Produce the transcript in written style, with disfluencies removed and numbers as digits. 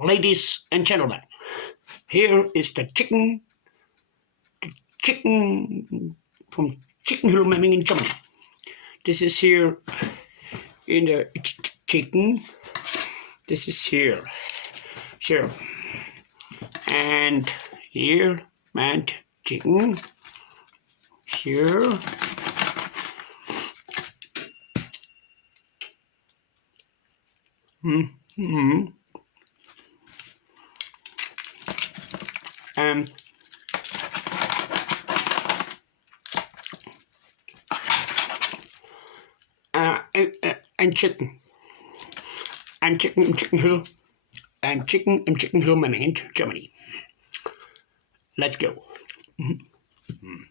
Ladies and gentlemen, here is the chicken from Chicken Hülmemming in Germany. This is here in the chicken. This is here, and here, and chicken here. Mm-hmm. And chicken and chicken Hülmemming in Germany. Let's go. Mm-hmm.